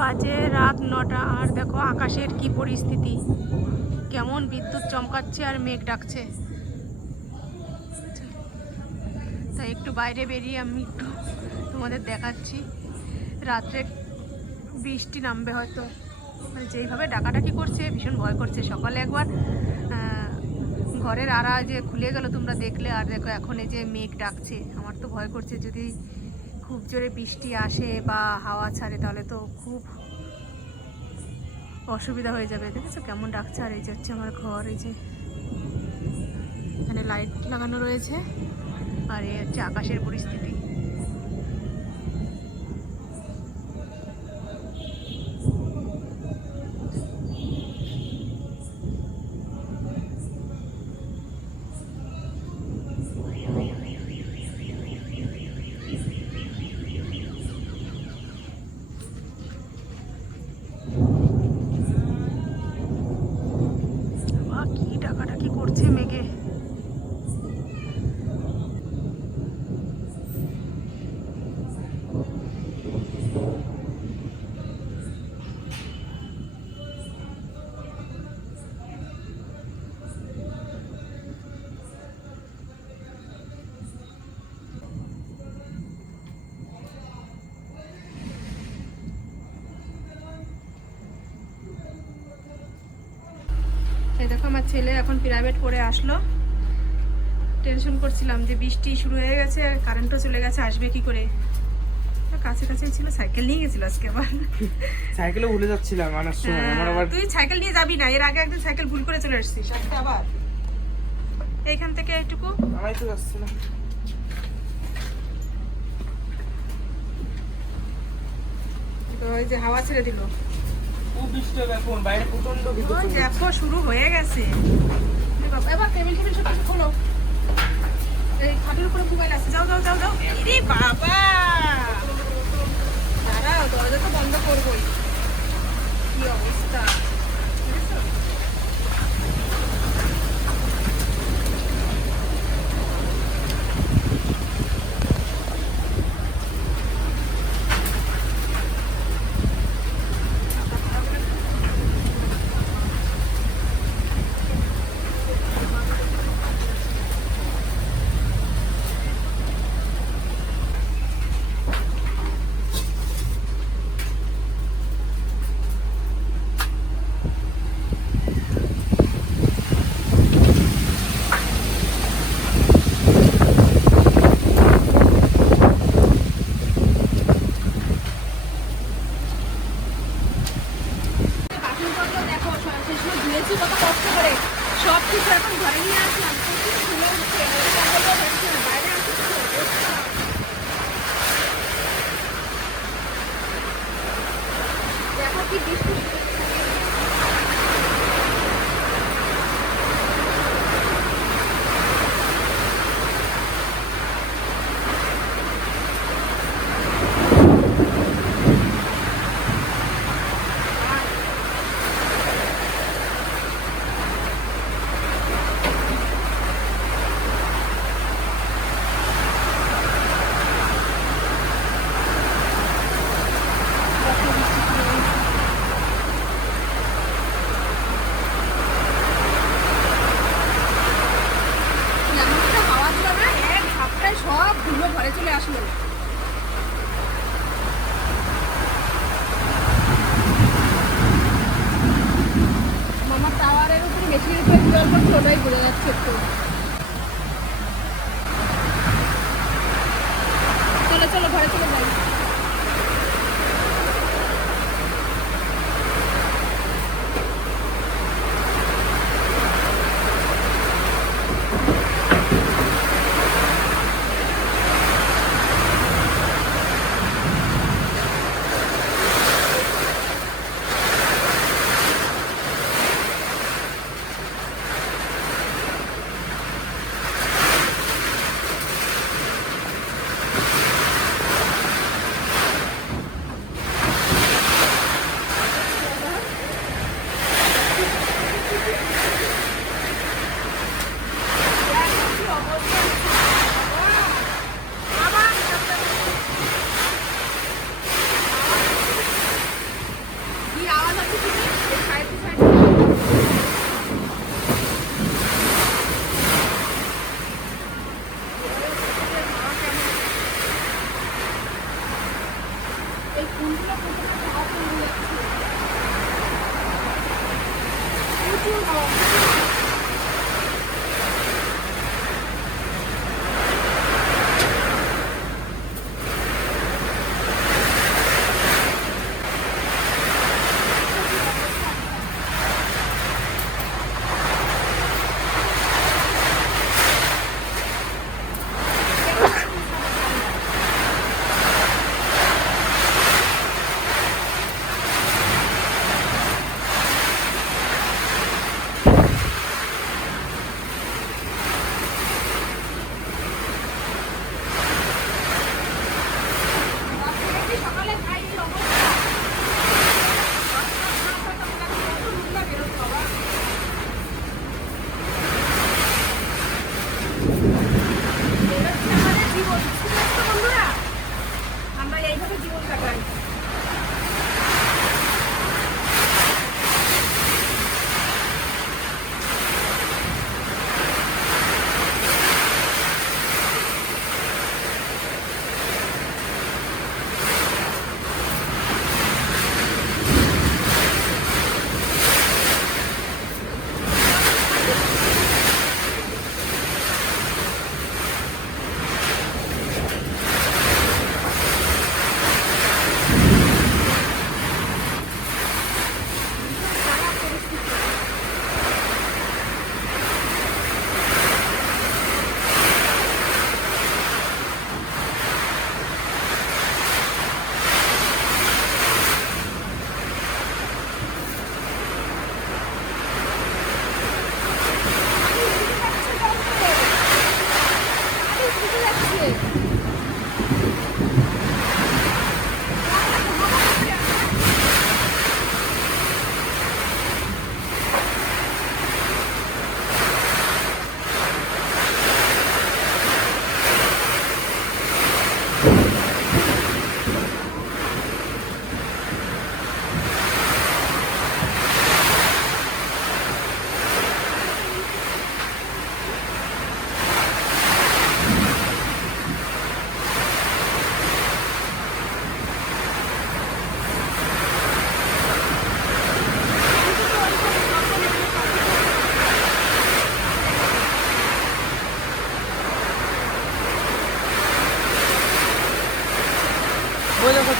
বাজে রাত নটা, আর দেখো আকাশের কি পরিস্থিতি। কেমন বিদ্যুৎ চমকাচ্ছে আর মেঘ ডাকছে। তাই একটু বাইরে বেরিয়ে আমি একটু তোমাদের দেখাচ্ছি। রাত্রে বৃষ্টি নামবে হয়তো। মানে যেইভাবে ডাকাডাকি করছে, ভীষণ ভয় করছে। সকালে একবার ঘরের আড়া যে খুলে গেল তোমরা দেখলে, আর দেখো এখন এই যে মেঘ ডাকছে। আমার তো ভয় করছে যদি খুব জোরে বৃষ্টি আসে বা হাওয়া ছাড়ে, তাহলে তো খুব অসুবিধা হয়ে যাবে। দেখেছ কেমন ডাকছে? আর এই যে হচ্ছে আমার ঘর, এই যে এখানে লাইট লাগানো রয়েছে। আর এই হচ্ছে আকাশের পরিস্থিতি বাবা, কি ডাকাডাকি করছে মেঘে এই দেখো আমার ছেলে এখন প্রাইভেট পড়ে আসলো। টেনশন করছিলাম যে বৃষ্টি শুরু হয়ে গেছে আর কারেন্টও চলে গেছে আসবে কি করে? কাছে কাছে ছিল সাইকেল নিয়ে গেছিল আজকে আবার। সাইকেলে ভুলে যাচ্ছিলাম আনার সময় আমার আবার তুই সাইকেল নিয়ে যাবি না এর আগে একদিন সাইকেল ভুল করে চলে এসেছিস আজকে আবার? এইখান থেকে একটুকু আমায় তো যাচ্ছিলাম তো ওই যে হাওয়া ছেড়ে দিল। খুব বৃষ্টি হবে এখন বাইরে প্রচণ্ড বিদ্যুৎ দেখো শুরু হয়ে গেছে। এবার টেবিল টেবিল সব কিছু খোলো। এই খাটের উপরে মোবাইল আছে। যাও যাও যাও যাও। ইরে বাবা! দাঁড়াও দরজা তো বন্ধ করবোই। কি অবস্থা?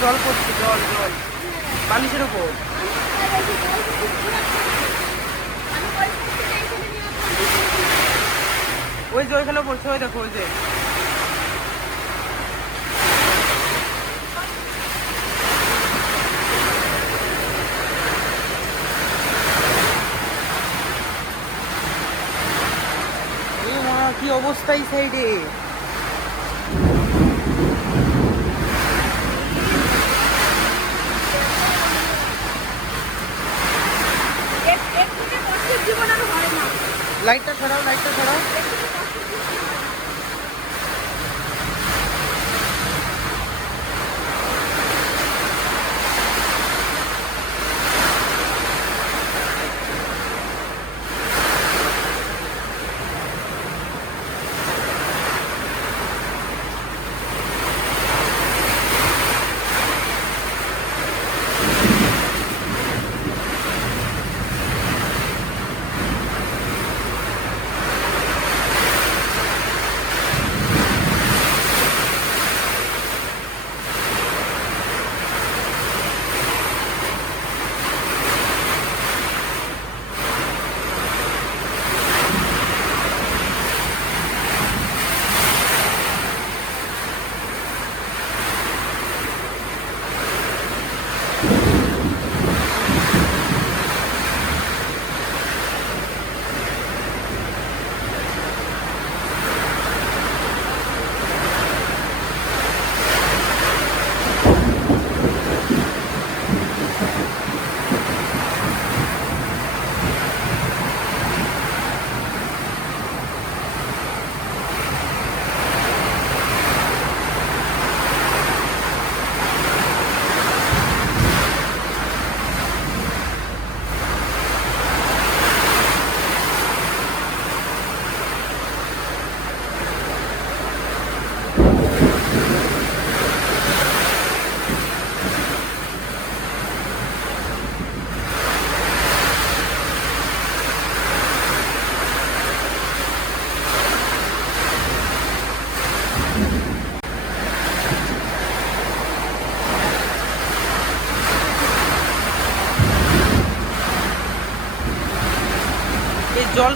জল পড়ছে জল জল। বালিশের ওপর ওই যে ওইখানে পড়ছে, ওই দেখো, ওই যে। কি অবস্থা এই সাইডে? लाइट खड़ा लाइटर लाइट खड़ा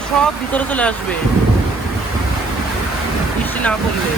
সব ভিতরে চলে আসবে। বৃষ্টি না পড়লে।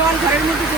জল ঘরের মধ্যে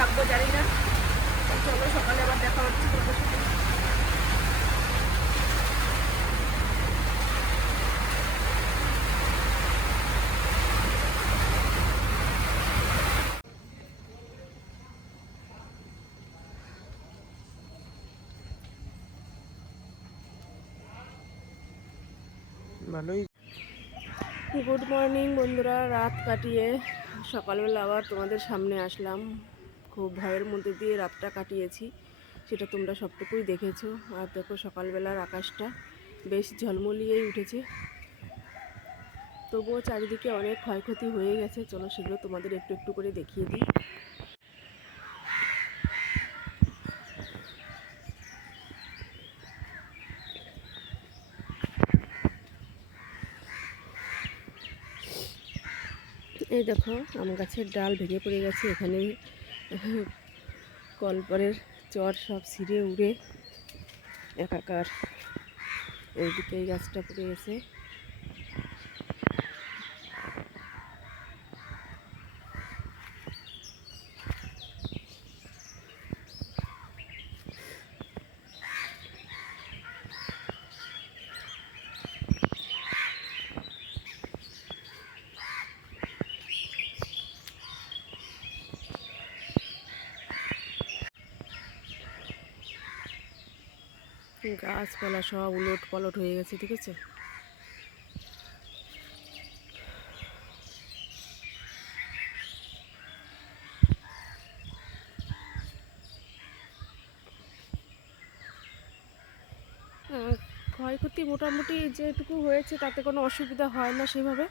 থাকব জানি না। চলো সকালে আবার দেখা হচ্ছে তোমাদের সাথে। ভালোই। গুড মর্নিং বন্ধুরা রাত কাটিয়ে সকালবেলা আবার তোমাদের সামনে আসলাম। খুব ভয়ের মধ্যে দিয়ে রাতটা কাটিয়েছি। সেটা তোমরা সবটুকুই দেখেছ। আর দেখো সকালবেলার আকাশটা বেশ ঝলমলিয়েই উঠেছে। তবুও চারিদিকে অনেক ক্ষয়ক্ষতি হয়ে গেছে। চলো সেগুলো তোমাদের একটু একটু করে দেখিয়ে দিই। এই দেখো, আম গাছের ডাল ভেঙে পড়ে গেছে। এখানে কলপরের চর সব ছিঁড়ে উড়ে একাকার ওইদিকে এই গাছটা পড়ে গেছে। গাছপালা সব উলট পালট হয়ে গেছে, ঠিক আছে? ক্ষয়ক্ষতি মোটামুটি যেটুকু হয়েছে, তাতে কোনো অসুবিধা হয় না সেভাবে।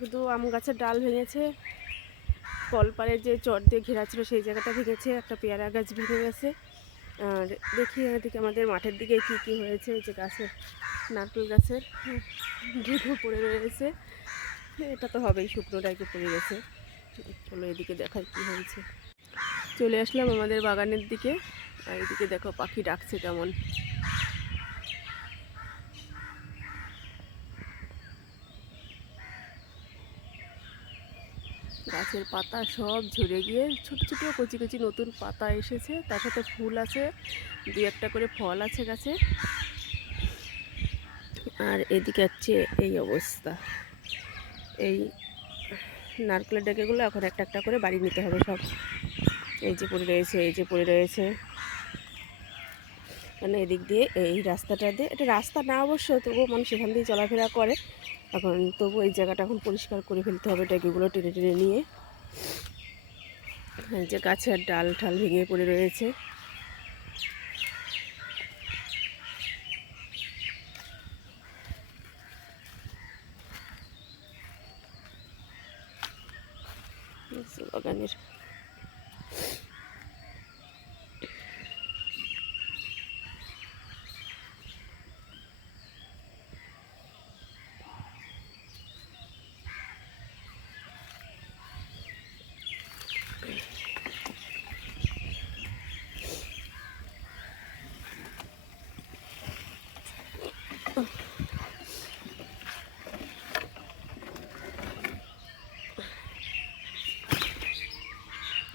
কিন্তু আম গাছের ডাল ভেঙেছে, কলপাড়ের যে চট দিয়ে ঘেরা ছিল সেই জায়গাটা ভেঙেছে, একটা পেয়ারা গাছ ভেঙে গেছে। আর দেখি এদিকে আমাদের মাঠের দিকে কী কী হয়েছে, যে গাছের নারকেল গাছের ঢুকো পড়ে রয়েছে। এটা তো হবেই শুকনো টাইপে পড়ে গেছে। চলো এদিকে দেখাই কী হয়েছে। চলে আসলাম আমাদের বাগানের দিকে। আর এদিকে দেখো পাখি ডাকছে কেমন। গাছের পাতা সব ঝরে গিয়ে ছোট ছোট কচি কচি নতুন পাতা এসেছে। তার সাথে ফুল আছে, দু একটা করে ফল আছে গাছে। আর এদিকে হচ্ছে এই অবস্থা। এই নারকেলের ডেকেগুলো এখন একটা একটা করে বাড়ি নিতে হবে সব। এই যে পড়ে রয়েছে, এই যে পড়ে রয়েছে। মানে এদিক দিয়ে এই রাস্তাটা দিয়ে, এটা রাস্তা না অবশ্য, তবুও মানুষ এখান দিয়ে চলাফেরা করে। এখন তবু এই জায়গাটা এখন পরিষ্কার করে ফেলতে হবে ডেকেগুলো টেনে টেনে নিয়ে। যে গাছের ডাল ঠাল ভেঙে পড়ে রয়েছে এই যে বাগানের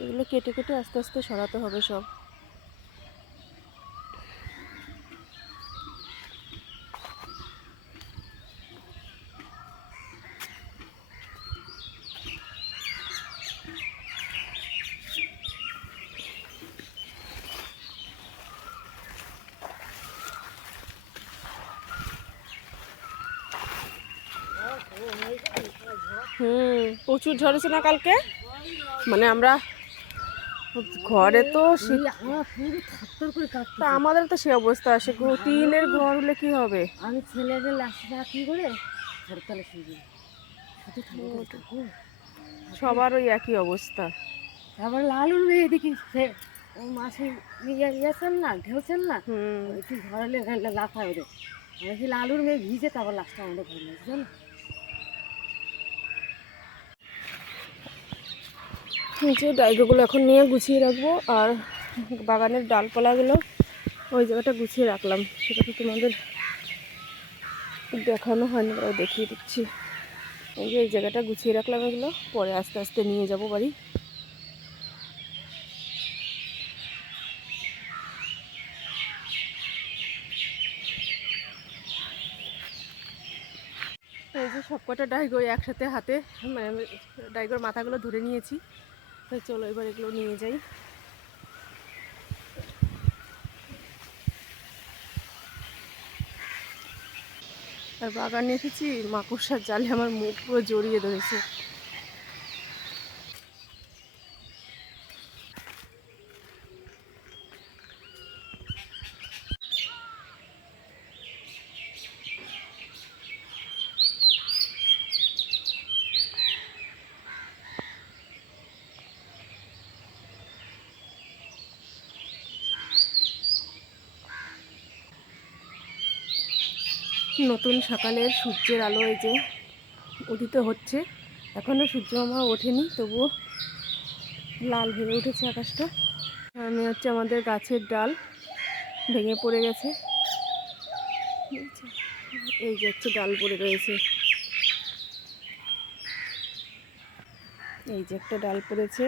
এগুলো কেটে কেটে আস্তে আস্তে সরাতে হবে সব। হুম, প্রচুর ঝরেছে না কালকে? মানে আমরা ঘরে তো আমাদের তো সে অবস্থা আছে গো টিনের ঘর হলে কি হবে? আমি ছেলেদের লাশটা কি করে থাকব সবার ওই একই অবস্থা। তারপর লালুর মেয়ে দেখি সে ও মাসে ইয়ে ইয়েছেন না ঢেউছেন না? হুম। একটু ঘরালে লাফায় ওদের। লালুর মেয়ে ভিজে তারপর লাশটা আমাদের ঘরে জানো? যে ডাইগুলো এখন নিয়ে গুছিয়ে রাখব, আর বাগানের ডালপালাগুলো ওই জায়গাটা গুছিয়ে রাখলাম। সেটা তো তোমাদের দেখানো হয়নি ওরা দেখিয়ে দিচ্ছি। এই যে এই জায়গাটা গুছিয়ে রাখলাম এগুলো, পরে আস্তে আস্তে নিয়ে যাব বাড়ি। এই যে সবকটা ডাইগো একসাথে হাতে মানে ডাইগোর মাথাগুলো ধরে নিয়েছি। চলো এবার এগুলো নিয়ে যাই। আর বাগানে এসেছি, মাকড়সার জালে আমার মুখ পুরো জড়িয়ে ধরেছে। নতুন সকালের সূর্যের আলো এই যে উদিত হচ্ছে। এখনও সূর্য আমার ওঠেনি, তবুও লাল ভেঙে উঠেছে আকাশটা। আমি হচ্ছে আমাদের গাছের ডাল ভেঙে পড়ে গেছে। এই যে হচ্ছে ডাল পড়ে রয়েছে। এই যে একটা ডাল পড়েছে।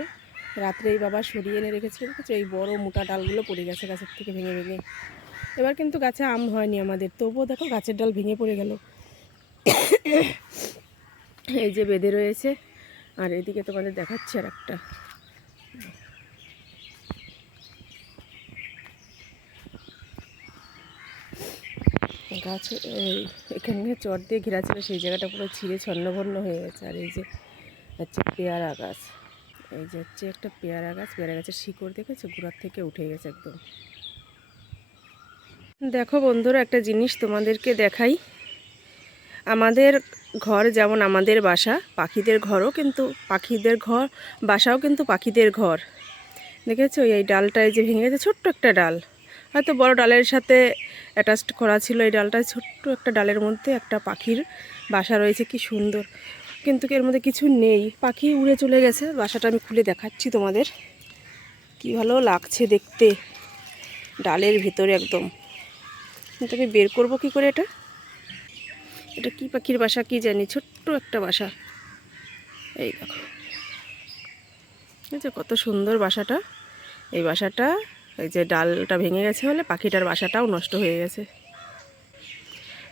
রাত্রেই বাবা সরিয়ে এনে রেখেছিল। এই বড় মোটা ডালগুলো পড়ে গেছে গাছের থেকে ভেঙে ভেঙে। এবার কিন্তু গাছে আম হয়নি আমাদের। তবুও দেখো গাছের ডাল ভেঙে পড়ে গেল। এই যে বেঁধে রয়েছে, আর এদিকে তোমাদের দেখাচ্ছে আর একটা গাছ এখানে চট দিয়ে ঘেরা ছিল, সেই জায়গাটা পুরো ছিঁড়ে ছন্নভন্ন হয়ে গেছে। আর এই যে হচ্ছে পেয়ারা গাছ। এই যে হচ্ছে একটা পেয়ারা গাছ, পেয়ারা গাছের শিকড় দেখেছে? গোড়ার থেকে উঠে গেছে একদম। দেখো বন্ধুরা, একটা জিনিস তোমাদেরকে দেখাই। আমাদের ঘর যেমন আমাদের বাসা, পাখিদের ঘরও কিন্তু পাখিদের ঘর, বাসাও কিন্তু পাখিদের ঘর। দেখেছ? এই ডালটায় যে ভেঙে গেছে, ছোট্ট একটা ডাল। হয়তো বড় ডালের সাথে অ্যাটাচড করা ছিল এই ডালটায়, ছোট্ট একটা ডালের মধ্যে একটা পাখির বাসা রয়েছে, কি সুন্দর। কিন্তু এর মধ্যে কিছু নেই। পাখি উড়ে চলে গেছে। বাসাটা আমি খুলে দেখাচ্ছি তোমাদের। কি ভালো লাগছে দেখতে। ডালের ভিতরে একদম। কিন্তু আমি বের করব কি করে এটা? এটা কি পাখির বাসা কি জানি, ছোট্ট একটা বাসা। এই দেখো। যে কত সুন্দর বাসাটা। এই বাসাটা, এই যে ডালটা ভেঙে গেছে বলে পাখিটার বাসাটাও নষ্ট হয়ে গেছে।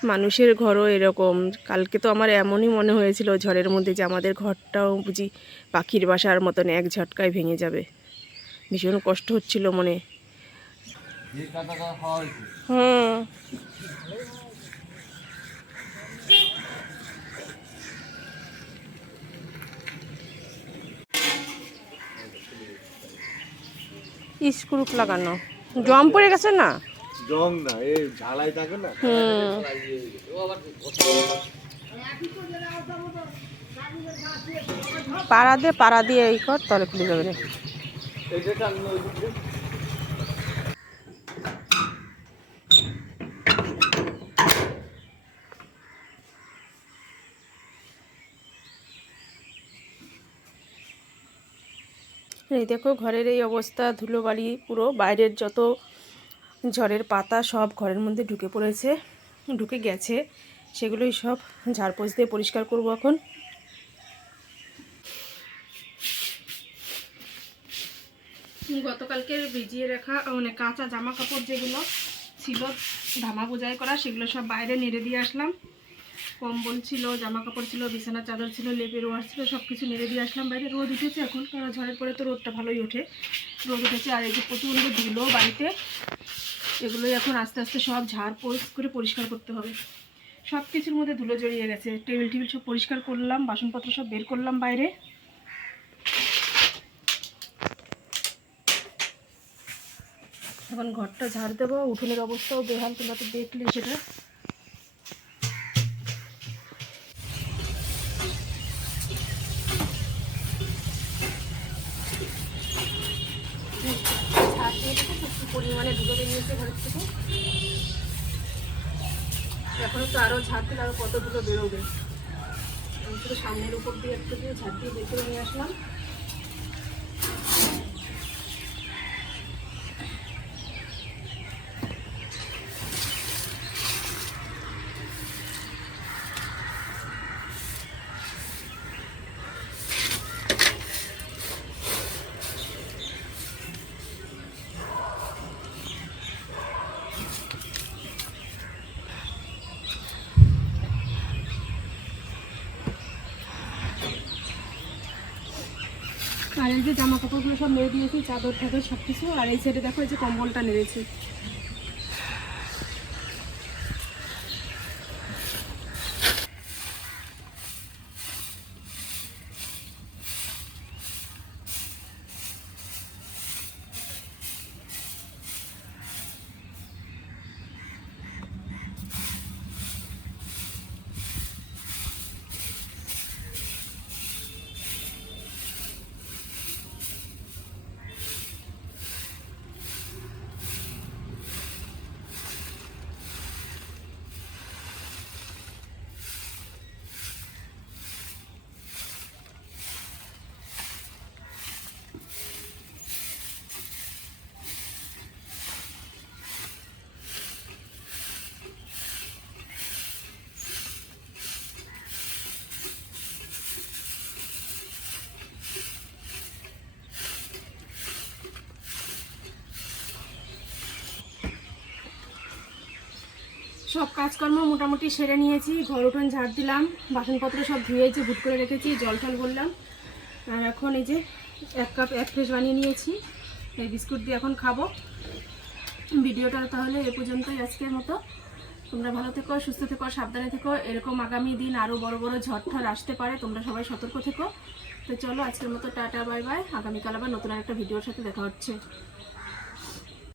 মানুষের ঘরও এরকম। কালকে তো আমার এমনই মনে হয়েছিল ঝড়ের মধ্যে যে আমাদের ঘরটাও বুঝি পাখির বাসার মতন এক ঝটকায় ভেঙে যাবে। ভীষণ কষ্ট হচ্ছিল মনে। হুম। স্ক্রুপ লাগানো। জম পড়ে গেছে না? জং না এই ঝালাই থাকে না। হুম। পাড়া দিয়ে পাড়া দিয়ে এই কর তাহলে খুলে যাবে রে এটা টানলো ওই দিক দিয়ে। এই দেখো ঘরের এই অবস্থা ধুলোবালি পুরো, বাইরের যত ঝড়ের পাতা সব ঘরের মধ্যে ঢুকে পড়েছে, ঢুকে গেছে। সেগুলোই সব ঝাড়পোছ দিয়ে পরিষ্কার করব এখন। গতকালকে ভিজিয়ে রাখা মানে কাঁচা জামা কাপড় যেগুলো ছিল ধামা বোঝাই করা, সেগুলো সব বাইরে নেড়ে দিয়ে আসলাম। কম্বল ছিল জামা কাপড় ছিল বিছানা চাদর ছিল, লেপের ওয়ার ছিল সব কিছু নেড়ে দিয়ে আসলাম বাইরে। রোদ উঠেছে এখন, কারণ ঝড়ের পরে তো রোদটা ভালোই ওঠে। রোদ উঠেছে আর এই যে প্রচণ্ড ধুলো বাড়িতে, এগুলোই এখন আস্তে আস্তে সব ঝাড় পোষ করে পরিষ্কার করতে হবে। সব কিছুর মধ্যে ধুলো জড়িয়ে গেছে। টেবিল টেবিল সব পরিষ্কার করলাম, বাসনপত্র সব বের করলাম বাইরে। এখন ঘরটা ঝাড় দেবো, উঠোনের অবস্থাও বেহাল, তোমরা তো দেখলে সেটা। এখনও তো কতগুলো ঝাড় দিলে আরও কত বেরোবে? আমি শুধু সামনের উপর দিয়ে একটু দিয়ে ঝাড় দিয়ে বের নিয়ে আসলাম। আর এই যে জামা কাপড়গুলো সব মেরে দিয়েছি চাদর ঠাদর সব কিছু আর এই সাইডে দেখো এই যে কম্বলটা নেড়েছি। সব কাজকর্ম মোটামুটি সেরে নিয়েছি, ঘর উঠোন ঝাড় দিলাম, বাসনপত্র সব ধুয়েছি ভুট করে রেখেছি, জল টল বললাম। আর এখন এই যে এক কাপ এক ফ্রেশ বানিয়ে নিয়েছি, এই বিস্কুট দিয়ে এখন খাব। ভিডিওটা তাহলে এ পর্যন্তই আজকের মতো। তোমরা ভালো থেকো, সুস্থ থেকো, সাবধানে থেকো। এরকম আগামী দিন আরও বড় বড় ঝড় আসতে পারে, তোমরা সবাই সতর্ক থেকো। তো চলো আজকের মতো টাটা, বাই বাই। আগামীকাল আবার নতুন একটা ভিডিওর সাথে দেখা হচ্ছে।